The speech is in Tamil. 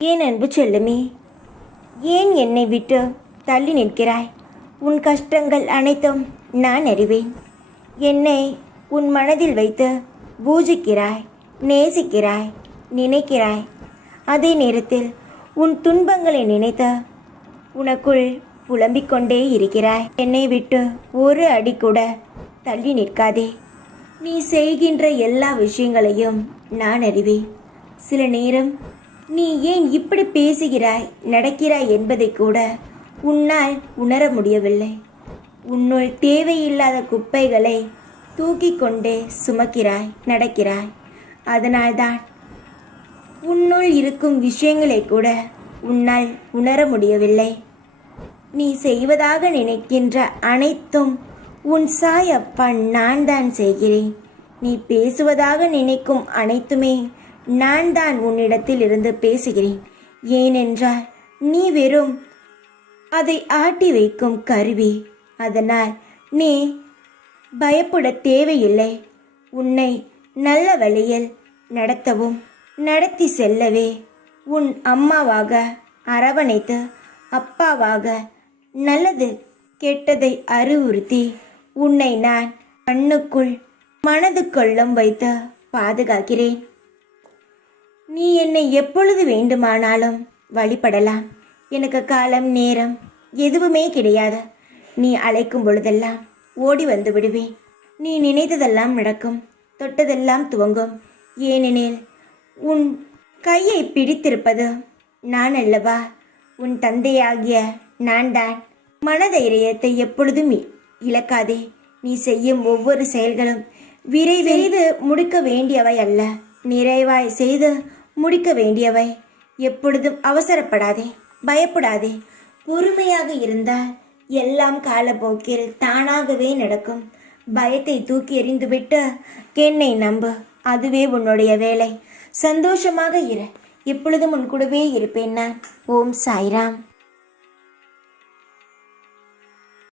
ஏன் அன்பு செல்லுமே, ஏன் என்னை விட்டு தள்ளி நிற்கிறாய்? உன் கஷ்டங்கள் அனைத்தும் நான் அறிவேன். என்னை உன் மனதில் வைத்து பூஜிக்கிறாய், நேசிக்கிறாய், நினைக்கிறாய். அதே நேரத்தில் உன் துன்பங்களை நினைத்து உனக்குள் புலம்பிக் கொண்டே இருக்கிறாய். என்னை விட்டு ஒரு அடி கூட தள்ளி நிற்காதே. நீ செய்கின்ற எல்லா விஷயங்களையும் நான் அறிவேன். சில நேரம் நீ ஏன் இப்படி பேசுகிறாய், நடக்கிறாய் என்பதை கூட உன்னால் உணர முடியவில்லை. உன்னுள் தேவையில்லாத குப்பைகளை தூக்கி கொண்டே சுமக்கிறாய், நடக்கிறாய். அதனால்தான் உன்னுள் இருக்கும் விஷயங்களை கூட உன்னால் உணர முடியவில்லை. நீ செய்வதாக நினைக்கின்ற அனைத்தும் உன் சாயப்பா நான் தான் செய்கிறேன். நீ பேசுவதாக நினைக்கும் அனைத்துமே நான் தான் உன்னிடத்தில் இருந்து பேசுகிறேன். ஏனென்றால் நீ வெறும் அதை ஆட்டி வைக்கும் கருவி. அதனால் நீ பயப்பட தேவையில்லை. உன்னை நல்ல வழியில் நடத்தவும் நடத்தி செல்லவே உன் அம்மாவாக அரவணைத்து, அப்பாவாக நல்லது கெட்டதை அறிவுறுத்தி உன்னை நான் கண்ணுக்குள் மனதுக்குள்ளும் வைத்து பாதுகாக்கிறேன். நீ என்னை எப்பொழுது வேண்டுமானாலும் வழிபடலாம். எனக்கு காலம் நேரம் எதுவுமே கிடையாது. நீ அழைக்கும் பொழுதெல்லாம் ஓடி வந்து விடுவேன். நீ நினைத்ததெல்லாம் நடக்கும், தொட்டதெல்லாம் துவங்கும். ஏனெனில் உன் கையை பிடித்திருப்பது நான் அல்லவா, உன் தந்தையாகிய நான் தான். மனதைரியத்தை எப்பொழுதும் இழக்காதே. நீ செய்யும் ஒவ்வொரு செயல்களும் விரைந்து முடிக்க வேண்டியவை அல்ல, நிறைவாய் செய்து முடிக்க வேண்டியவை. எப்பொழுதும் அவசரப்படாதே, பயப்படாதே. பொறுமையாக இருந்தால் எல்லாம் காலப்போக்கில் தானாகவே நடக்கும். பயத்தை தூக்கி எறிந்துவிட்டு என்னை நம்பு, அதுவே உன்னுடைய வேலை. சந்தோஷமாக இரு. எப்பொழுதும் உன் கூடவே இருப்பேன் நான். ஓம் சாய்ராம்.